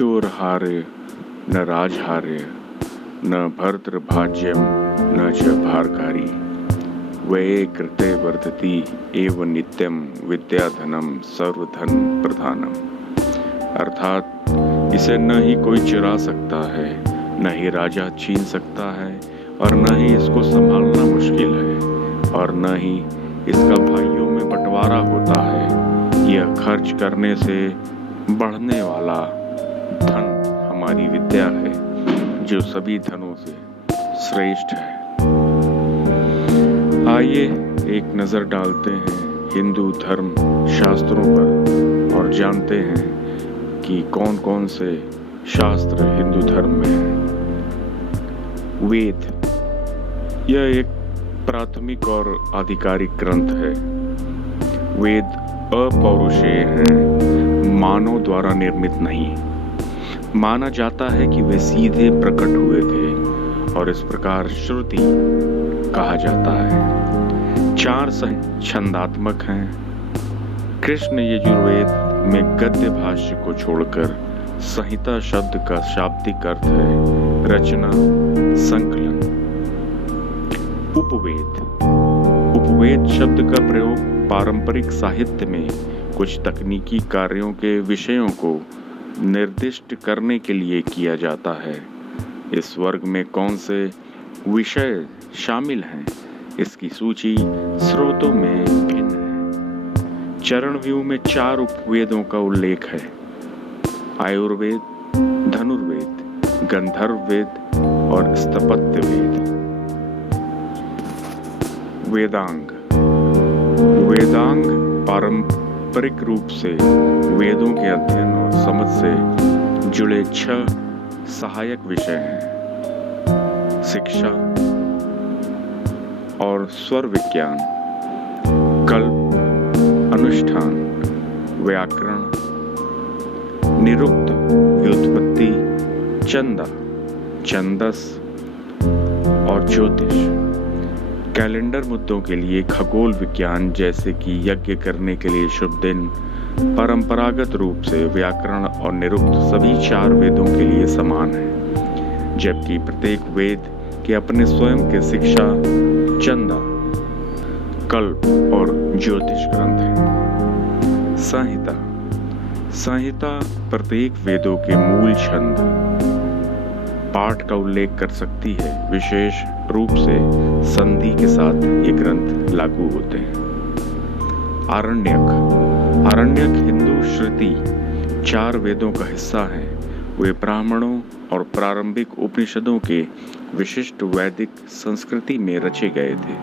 चोरहार्य न राजहार्य न भर्तृभाज्यं न च भारकारी व्यये कृते वर्धति एव नित्यं विद्याधनं सर्वधन प्रधानम। अर्थात इसे न ही कोई चुरा सकता है, न ही राजा छीन सकता है, और न ही इसको संभालना मुश्किल है, और न ही इसका भाइयों में बंटवारा होता है। यह खर्च करने से बढ़ने वाला धन हमारी विद्या है, जो सभी धनों से श्रेष्ठ है। आइए एक नजर डालते हैं हिंदू धर्म शास्त्रों पर और जानते हैं कि कौन कौन से शास्त्र हिंदू धर्म में हैं। वेद यह एक प्राथमिक और आधिकारिक ग्रंथ है। वेद अपौरुषेय हैं, मानव द्वारा निर्मित नहीं। माना जाता है कि वे सीधे प्रकट हुए थे और इस प्रकार श्रुति कहा जाता है। 4 छंदात्मक हैं। कृष्ण यजुर्वेद में गद्य भाष्य को छोड़कर संहिता शब्द का शाब्दिक अर्थ है रचना, संकलन। उपवेद शब्द का प्रयोग पारंपरिक साहित्य में कुछ तकनीकी कार्यों के विषयों को निर्दिष्ट करने के लिए किया जाता है। इस वर्ग में कौन से विषय शामिल हैं, इसकी सूची स्रोतों में भिन्न है। चरणव्यूह में 4 उपवेदों का उल्लेख है: आयुर्वेद, धनुर्वेद, गंधर्व वेद और स्थापत्य वेद। वेदांग पारंपरिक रूप से वेदों के अध्ययन और समझ से जुड़े 6 सहायक विषय हैं: शिक्षा और स्वर विज्ञान, कल्प, अनुष्ठान, व्याकरण, निरुक्त, व्युत्पत्ति, छंदा, छंदस और ज्योतिष। कैलेंडर मुद्दों के लिए खगोल विज्ञान, जैसे कि यज्ञ करने के लिए शुभ दिन। परंपरागत रूप से व्याकरण और निरुक्त सभी 4 वेदों के लिए समान है, जबकि प्रत्येक वेद के अपने स्वयं के शिक्षा, छंदा, कल्प और ज्योतिष ग्रंथ हैं। संहिता प्रत्येक वेदों के मूल छंद पाठ का उल्लेख कर सकती है। विशेष रूप से संधि के साथ ये ग्रंथ लागू होते हैं। आरण्यक हिंदू श्रुति 4 वेदों का हिस्सा है। वे ब्राह्मणों और प्रारंभिक उपनिषदों के विशिष्ट वैदिक संस्कृति में रचे गए थे।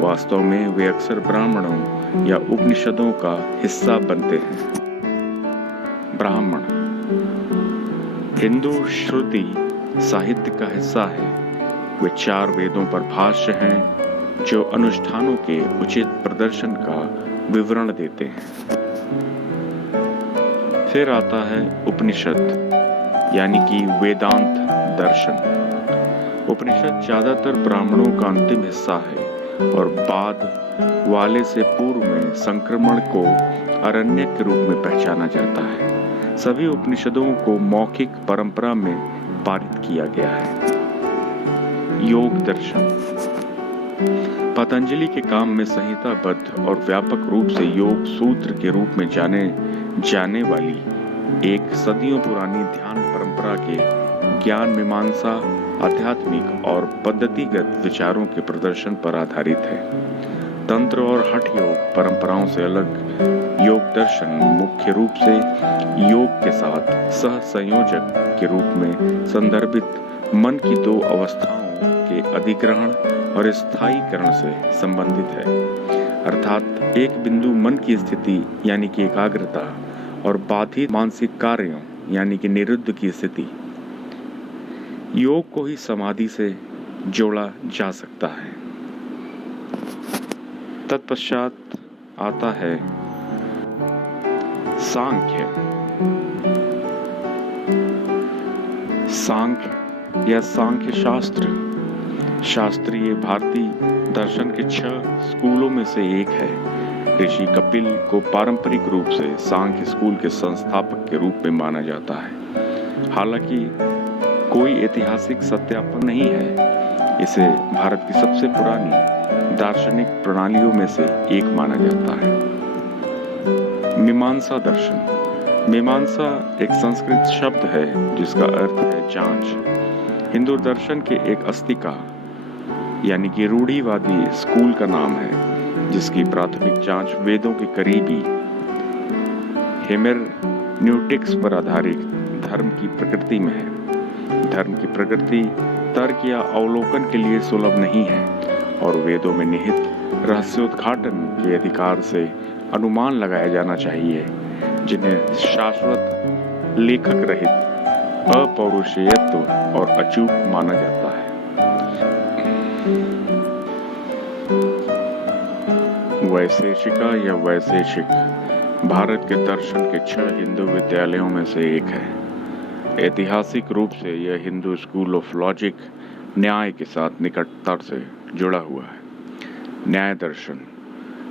वास्तव में वे अक्सर ब्राह्मणों या उपनिषदों का हिस्सा बनते हैं। ब्राह्मण हिंदू श्रुति साहित्य का हिस्सा है। वे 4 वेदों पर भाष्य हैं, जो अनुष्ठानों के उचित प्रदर्शन का विवरण देते हैं। फिर आता है उपनिषद, यानी कि वेदांत दर्शन। उपनिषद ज्यादातर ब्राह्मणों का अंतिम हिस्सा है और बाद वाले से पूर्व में संक्रमण को आरण्यक के रूप में पहचाना जाता है। सभी उपनिषदों को मौखिक परंपरा में पारित किया गया है। योग दर्शन पतंजलि के काम में संहिताबद्ध और व्यापक रूप से योग सूत्र के रूप में जाने वाली एक सदियों पुरानी ध्यान परंपरा के ज्ञान मीमांसा, आध्यात्मिक और पद्धतिगत विचारों के प्रदर्शन पर आधारित है। तंत्र और हठ योग परंपराओं से अलग योग दर्शन मुख्य रूप से योग के साथ सह संयोजक के रूप में संदर्भित मन की 2 अवस्थाओं के अधिग्रहण और स्थायीकरण से संबंधित है। अर्थात एक बिंदु मन की स्थिति यानी कि एकाग्रता और बाधित मानसिक कार्यों यानी कि निरुद्ध की स्थिति। योग को ही समाधि से जोड़ा जा सकता है। तत्पश्चात आता है सांख्य या सांख्य शास्त्र। शास्त्रीय भारतीय दर्शन के 6 स्कूलों में से एक है। ऋषि कपिल को पारंपरिक रूप से सांख्य स्कूल के संस्थापक के रूप में माना जाता है। हालांकि कोई ऐतिहासिक सत्यापन नहीं है, इसे भारत की सबसे पुरानी दार्शनिक प्रणालियों में से एक माना जाता है। मीमांसा दर्शन। मीमांसा एक संस्कृत शब्द है जिसका अर्थ है जांच। हिंदू दर्शन के एक अस्तिका यानी कि रूढ़िवादी स्कूल का नाम है, जिसकी प्राथमिक जांच वेदों के करीबी हेमेरन्यूटिक्स पर आधारित धर्म की प्रकृति में है। धर्म की प्रकृति तर्क या अवलोकन के लिए सुलभ नहीं है और वेदों में निहित रहस्योद्घाटन के अधिकार से अनुमान लगाया जाना चाहिए, जिन्हें शाश्वत, लेखक रहित, अपौरुषेयत्व और अचूक माना जाता है। वैशेषिका या वैशेषिक भारत के दर्शन के 6 हिंदू विद्यालयों में से एक है। ऐतिहासिक रूप से यह हिंदू स्कूल ऑफ लॉजिक, न्याय के साथ निकटता से जुड़ा हुआ है। न्याय दर्शन।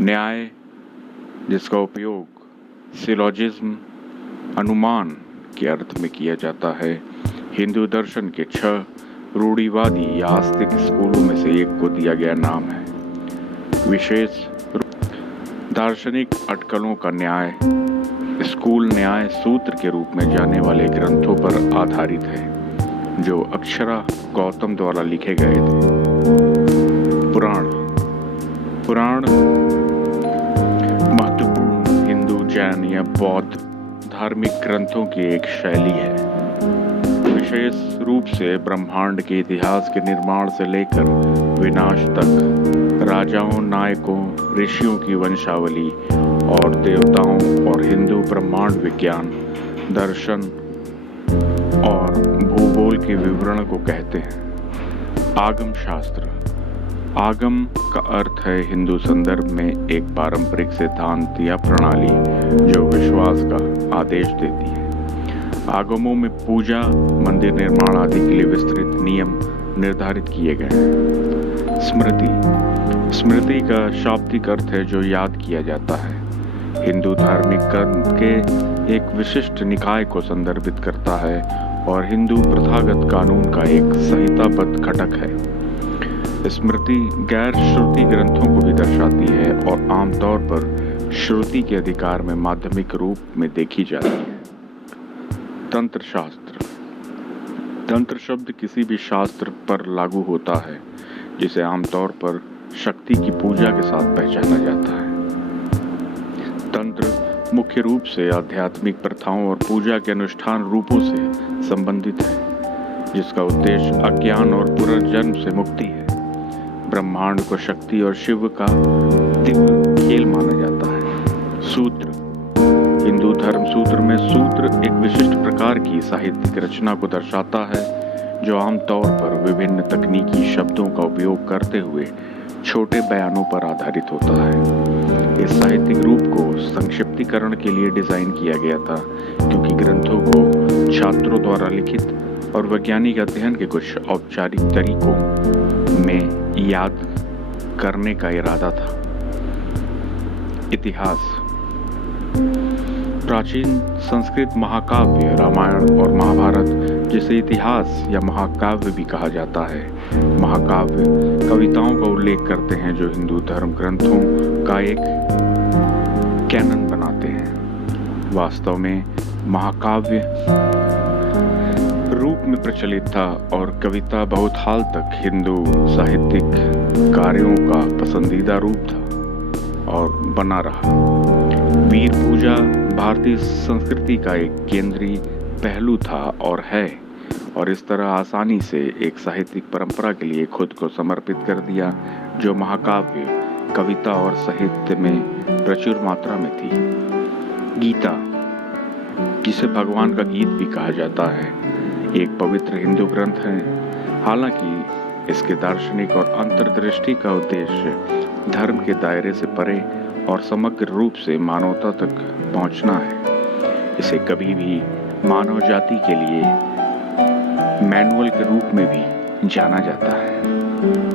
न्याय, जिसका उपयोग सिलोजिज्म, अनुमान के अर्थ में किया जाता है, हिंदू दर्शन के 6 रूढ़िवादी या आस्तिक स्कूलों में से एक को दिया गया नाम है। विशेष दार्शनिक अटकलों का न्याय स्कूल न्याय सूत्र के रूप में जाने वाले ग्रंथों पर आधारित है, जो अक्षरा गौतम द्वारा लिखे गए थे। पुराण महत्वपूर्ण हिंदू, जैन या बौद्ध धार्मिक ग्रंथों की एक शैली है। विशेष रूप से ब्रह्मांड के इतिहास के निर्माण से लेकर विनाश तक, राजाओं, नायकों, ऋषियों की वंशावली और देवताओं और हिंदू ब्रह्मांड विज्ञान, दर्शन और भूगोल के विवरण को कहते हैं। आगम शास्त्र। आगम का अर्थ है हिंदू संदर्भ में एक पारंपरिक सिद्धांत या प्रणाली जो विश्वास का आदेश देती है। आगमों में पूजा, मंदिर निर्माण आदि के लिए विस्तृत नियम निर्धारित किए गए हैं। स्मृति का शाब्दिक अर्थ है जो याद किया जाता है। हिंदू धार्मिक ग्रंथ के एक विशिष्ट निकाय को संदर्भित करता है और हिंदू प्रथागत कानून का एक संहिताबद्ध घटक है। स्मृति गैर श्रुति ग्रंथों को भी दर्शाती है और आमतौर पर श्रुति के अधिकार में माध्यमिक रूप में देखी जाती है। तंत्र शास्त्र। तंत्र शब्द किसी भी शास्त्र पर लागू होता है जिसे आमतौर पर शक्ति की पूजा के साथ पहचाना जाता है। तंत्र मुख्य रूप से आध्यात्मिक प्रथाओं और पूजा के अनुष्ठान रूपों से संबंधित है, जिसका उद्देश्य अज्ञान और पुनर्जन्म से मुक्ति है। ब्रह्मांड को शक्ति और शिव का दिव्य खेल माना जाता है। सूत्र। हिंदू धर्म सूत्र में सूत्र एक विशिष्ट प्रकार की साहित्यिक रचना को दर्शाता है जो आमतौर पर विभिन्न तकनीकी शब्दों का उपयोग करते हुए छोटे बयानों पर आधारित होता है। इस साहित्यिक रूप को संक्षिप्तीकरण के लिए डिजाइन किया गया था, क्योंकि ग्रंथों को छात्रों द्वारा लिखित और वैज्ञानिक अध्ययन के कुछ औपचारिक तरीकों में याद करने का इरादा था। इतिहास। प्राचीन संस्कृत महाकाव्य रामायण और महाभारत, जिसे इतिहास या महाकाव्य भी कहा जाता है, महाकाव्य कविताओं का उल्लेख करते हैं जो हिंदू धर्म ग्रंथों का एक कैनन बनाते हैं। वास्तव में महाकाव्य रूप में प्रचलित था और कविता बहुत हाल तक हिंदू साहित्यिक कार्यों का पसंदीदा रूप था और बना रहा। वीर पूजा भारतीय संस्कृति का एक केंद्रीय पहलू था और है, और इस तरह आसानी से एक साहित्यिक परंपरा के लिए खुद को समर्पित कर दिया जो महाकाव्य, कविता और साहित्य में प्रचुर मात्रा में थी। गीता, जिसे भगवान का गीत भी कहा जाता है, एक पवित्र हिंदू ग्रंथ है। हालांकि इसके दार्शनिक और अंतर्दृष्टि का उद्देश्य धर्म के दायरे से परे और समग्र रूप से मानवता तक पहुंचना है। इसे कभी भी मानव जाति के लिए मैनुअल के रूप में भी जाना जाता है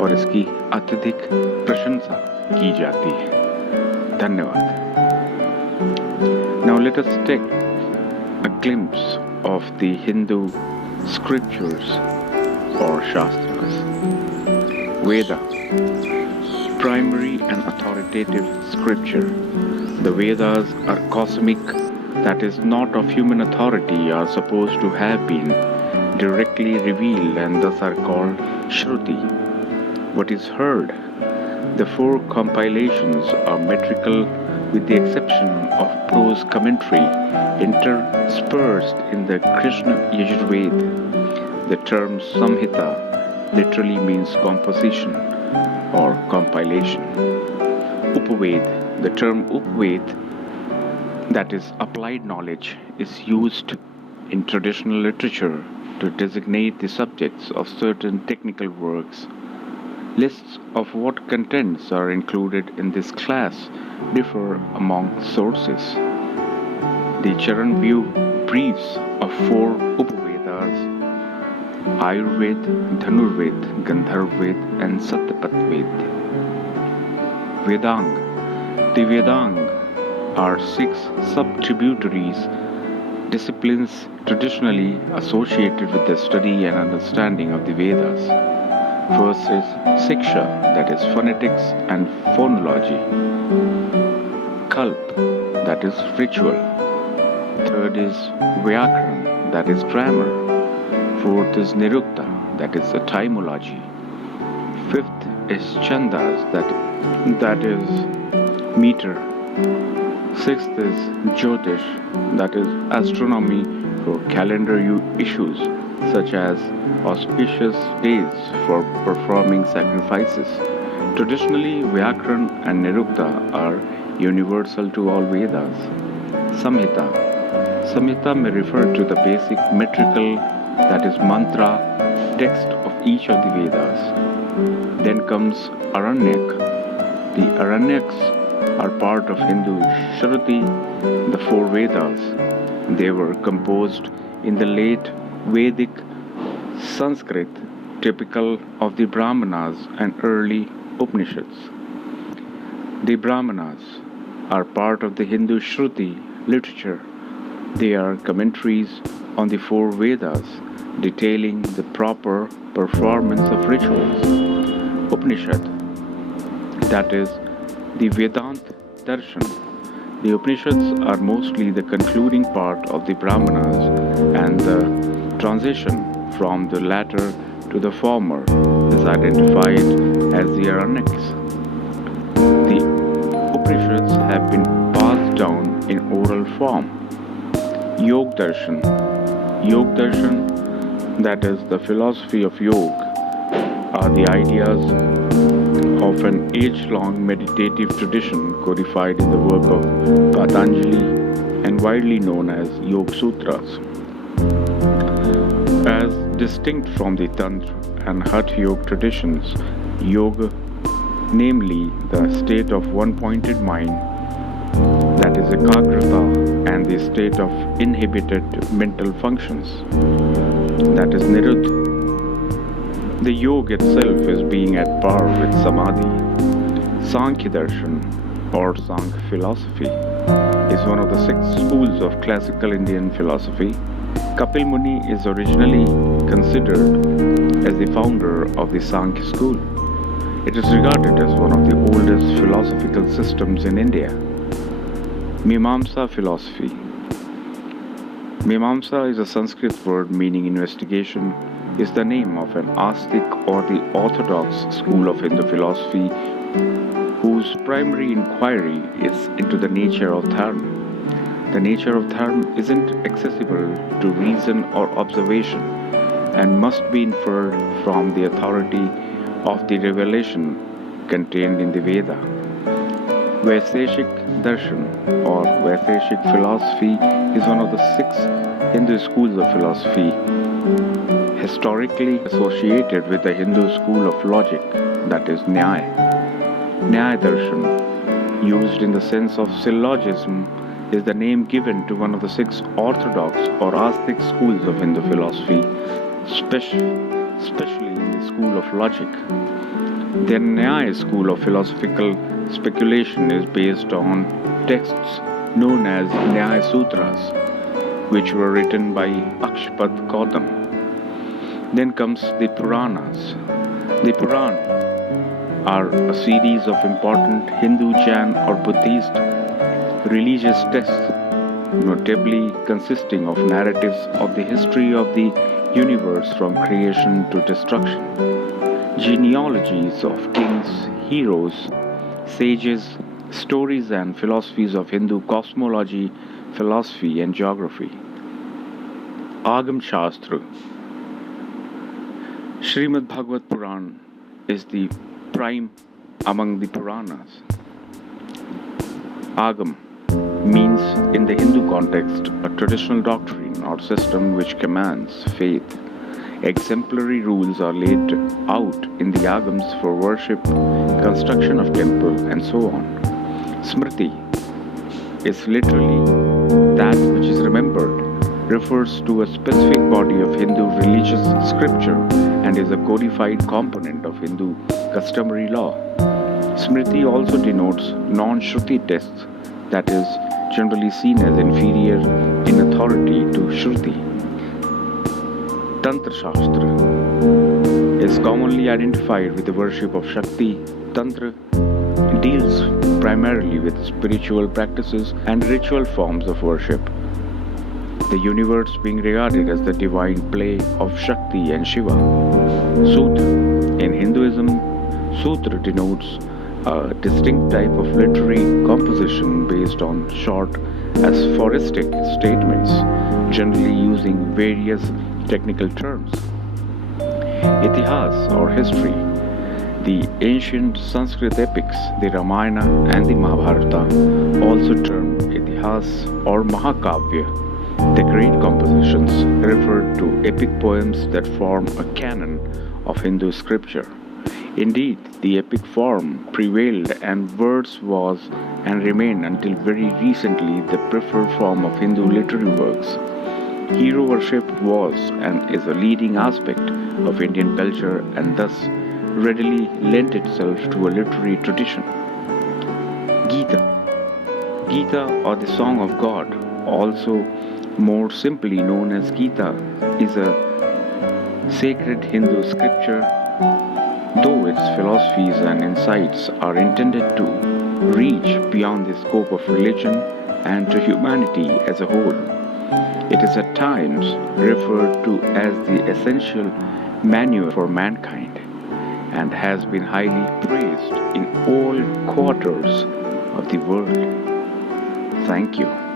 और इसकी अत्यधिक प्रशंसा की जाती है। धन्यवाद। Now let us take a glimpse of the Hindu scriptures or Shastras. Veda, primary and authoritative scripture. The Vedas are cosmic, that is, not of human authority, are supposed to have been directly revealed and thus are called Shruti. What is heard? The four compilations are metrical with the exception of prose commentary interspersed in the Krishna Yajurveda. The term Samhita literally means composition or compilation. Upaved, the term Upaved, that is applied knowledge, is used in traditional literature to designate the subjects of certain technical works. Lists of what contents are included in this class differ among sources. The Charan View briefs of four Upavedas: Ayurveda, Dhanurveda, Gandharvveda, and Satyapataveda. Vedang. The Vedang are six sub-tributaries disciplines traditionally associated with the study and understanding of the Vedas. First is Siksha, that is phonetics and phonology. Kalp, that is ritual. Third is Vyakaran, that is grammar. Fourth is Nirukta, that is etymology. Fifth is Chandas, that is meter. Sixth is Jyotish, that is astronomy for calendar issues such as auspicious days for performing sacrifices. Traditionally, Vyakaran and Nirukta are universal to all Vedas. Samhita. Samhita may refer to the basic metrical, that is mantra, text of each of the Vedas. Then comes Aranyak. The Aranyaks are part of Hindu Shruti, the four Vedas. They were composed in the late Vedic Sanskrit, typical of the Brahmanas and early Upanishads. The Brahmanas are part of the Hindu Shruti literature. They are commentaries on the four Vedas, detailing the proper performance of rituals. Upanishad, that is, the Vedanta Darshan. The Upanishads are mostly the concluding part of the Brahmanas, and the transition from the latter to the former is identified as the Aranyaks. The Upanishads have been passed down in oral form. Yog Darshan. Yog Darshan, that is the philosophy of yoga, are the ideas of an age-long meditative tradition codified in the work of Patanjali and widely known as Yoga Sutras. As distinct from the Tantra and Hatha Yoga traditions, yoga, namely the state of one-pointed mind, that is ekagrata, and the state of inhibited mental functions, that is niruddha. The yoga itself is being at par with samadhi. Sankhya Darshan, or Sankhya philosophy, is one of the six schools of classical Indian philosophy. Kapil Muni is originally considered as the founder of the Sankhya school. It is regarded as one of the oldest philosophical systems in India. Mimamsa philosophy. Mimamsa is a Sanskrit word meaning investigation, is the name of an astic or the orthodox school of Hindu philosophy whose primary inquiry is into the nature of dharma. The nature of dharma isn't accessible to reason or observation and must be inferred from the authority of the revelation contained in the Veda. Vaisheshik Darshan or Vaisheshik philosophy is one of the six Hindu schools of philosophy historically associated with the Hindu school of logic, that is Nyaya. Nyaya Darshan, used in the sense of syllogism, is the name given to one of the six orthodox or astic schools of Hindu philosophy, especially in the school of logic. The Nyaya school of philosophical speculation is based on texts known as Nyaya Sutras. which were written by Akshpat Gautam. Then comes the Puranas. The Puran are a series of important Hindu, Jain, or Buddhist religious texts, notably consisting of narratives of the history of the universe from creation to destruction, genealogies of kings, heroes, sages, stories and philosophies of Hindu cosmology, philosophy, and geography. Agam Shastra. Srimad Bhagavat Puran is the prime among the Puranas. Agam means, in the Hindu context, a traditional doctrine or system which commands faith. Exemplary rules are laid out in the Agams for worship, construction of temple, and so on. Smriti is literally that which is remembered, refers to a specific body of Hindu religious scripture, and is a codified component of Hindu customary law. Smriti also denotes non-Shruti texts, that is, generally seen as inferior in authority to Shruti. Tantra Shastra is commonly identified with the worship of Shakti. Tantra deals primarily with spiritual practices and ritual forms of worship, the universe being regarded as the divine play of Shakti and Shiva. Sutra. In Hinduism, Sutra denotes a distinct type of literary composition based on short, aphoristic statements, generally using various technical terms. Itihas or history. The ancient Sanskrit epics, the Ramayana and the Mahabharata, also termed Itihas or Mahakavya. The great compositions refer to epic poems that form a canon of Hindu scripture. Indeed, the epic form prevailed and verse was and remained until very recently the preferred form of Hindu literary works. Hero worship was and is a leading aspect of Indian culture and thus readily lent itself to a literary tradition. Gita. Gita, or the Song of God, also more simply known as Gita, is a sacred Hindu scripture, though its philosophies and insights are intended to reach beyond the scope of religion and to humanity as a whole. It is at times referred to as the essential manual for mankind and has been highly praised in all quarters of the world. Thank you.